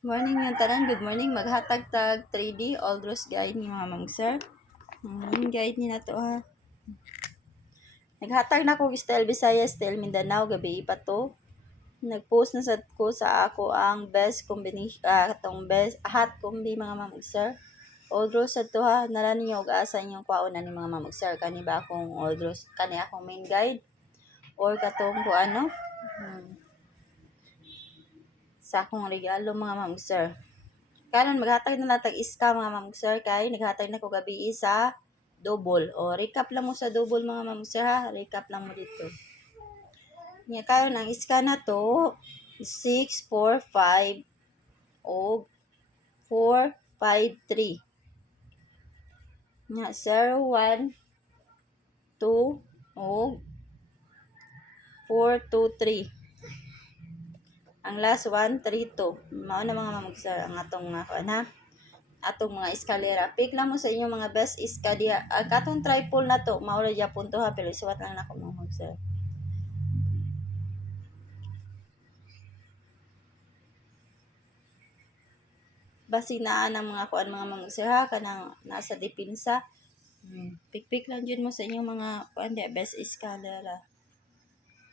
Morning yung tanan, good morning. Maghatag tag 3D Aldros guide ni mga ma'am sir. Yung guide ni nato ha. Naghatag na ko style Visayas, style Mindanao gabi pa to. Nag-post na sad ko sa ako ang best combination katong best hot combi mga ma'am sir. Aldros sa to ha, nara ninyo og asa inyong kwaon ni mga ma'am sir. Kani ba akong Aldros, kani akong main guide or katong ko ano? Sa akong regalo mga ma'am sir. Karon maghatag na natag iska mga ma'am sir kay naghatag na ko gabi sa double. O recap lang mo sa double mga ma'am sir ha. Recap lang mo dito. Nya karon ang iska na to 6 4 5 o 4 5 3. Nya 0 1 2 o 4 2 3. Ang last 1 3 2. Mao na mga ma'am sir ang atong mga kuan ha. Atong mga eskalera. Pick lang mo sa inyong mga best iska diha. Katong tripod na to, maura diya punto ha, pero isuwat lang na ko mga ma'am sir. Basi na ang mga kuan mga ma'am sir ha, kanang nasa dipinsa. Pick lang dyan mo sa inyong mga kuan diha, best eskalera.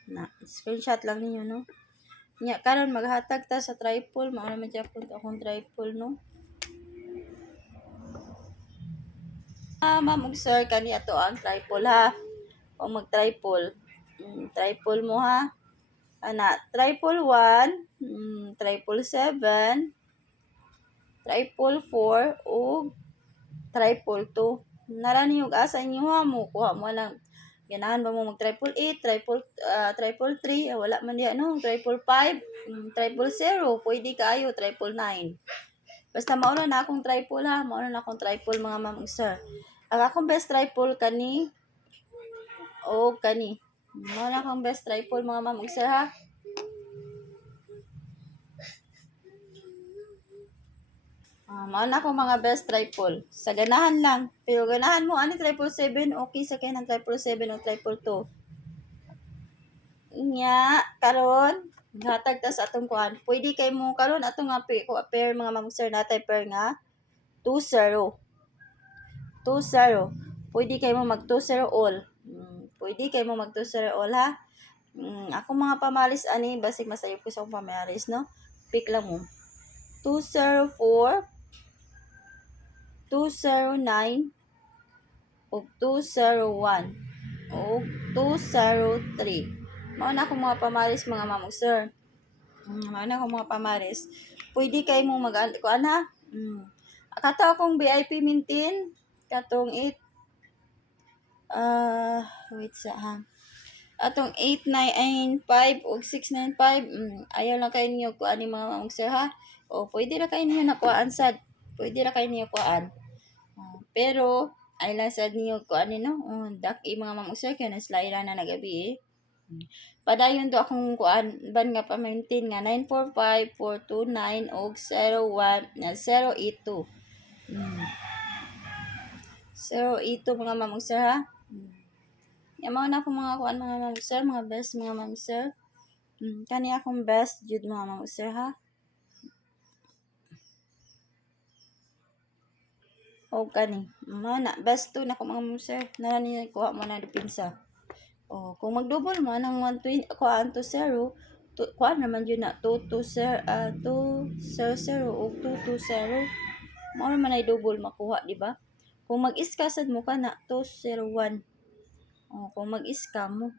Na, screenshot lang ninyo no. Nya karon maghatag ta sa tripod, maura man diya punto akong tripod no. Ma'am sir, kani ato ang tripod ha. O mag-tripod. Tripod mo ha. Ana, tripod 1, tripod 7, tripod 4, o tripod 2. Nara niyo asa inyo ha mo. Kuha mo lang. Ganahan ba mo mag-tripod 8, tripod 3, wala man diha no. Tripod 5, tripod 0, pwede kayo, tripod 9. Basta mauna na akong tripod ha. Mauna na akong tripod mga ma'am sir. Ang akong best tripod kani o kani. Mauna akong best tripod mga ma'am sir ha. Mauna akong mga best tripod. Sa ganahan lang. Pero ganahan mo, ano tripod 7, okay sa kayo ng tripod 7 o tripod 2. Nya, karon hatag ta sa atong kuan. Pwede kay mo karon atong nga pair mga ma'am sir natay pair nga 2-0. 2-0. Pwede kay mo mag 2-0 all. Pwede kay mo mag 2-0 all ha. Ako mga pamalis ani basic masayop ko sa akong pamalis no. Pick lang mo. 204, 209, o 201, o 203. Mao na akong mga pamalis mga ma'am sir. Mao na akong mga pamalis. Pwede kay mo kuan ha. Kato akong VIP maintain katong 8 wait sa ha. Atong 895 o 695 ayaw lang kayo niyo kuan ni mga ma'am sir ha. O pwede ra kayo niyo nakuhaan sad. Pwede ra kayo niyo kuhaan. Pero ay lang sad niyo kuan ni no. Dak mga ma'am sir kay naslide na nagabi eh. Padayon do akong kuan ban nga pa-maintain nga 945 429 og 01 na 082. 082 mga ma'am sir ha. Mao na akong mga kuan mga ma'am sir, mga best mga ma'am sir. Kani akong best jud mga ma'am sir ha. O kani, mao na best 2 na ko mga ma'am sir. Nara niyo kuha mo na dipinsa. O kung mag-double mo nang 120 kuan to 0, kuan naman yun na 220 o 220. Mao man ay double makuha, di ba? Kung mag-iska sad mo kana 201. O kung mag-iska mo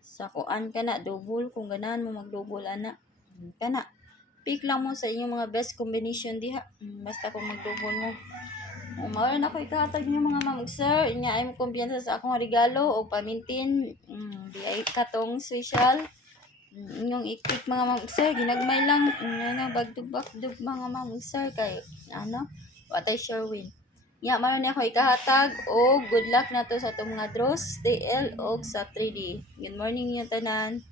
sa kuan kana double, kung ganahan mo mag-double ana. Kana pick lang mo sa inyong mga best combination diha. Basta kung mag-double mo. Mao na ako ikahatag niyo mga ma'am sir. Inya ay mo kumpiyansa sa akong regalo o pamintin. Di ay katong social. Inyong i-click mga ma'am sir. Ginagmay lang. Nga bagdug-bagdug mga ma'am sir. Kay ano? What I sure win. Maron na ako ikahatag o good luck na to sa itong mga draws, TL o sa 3D. Good morning yung tanan.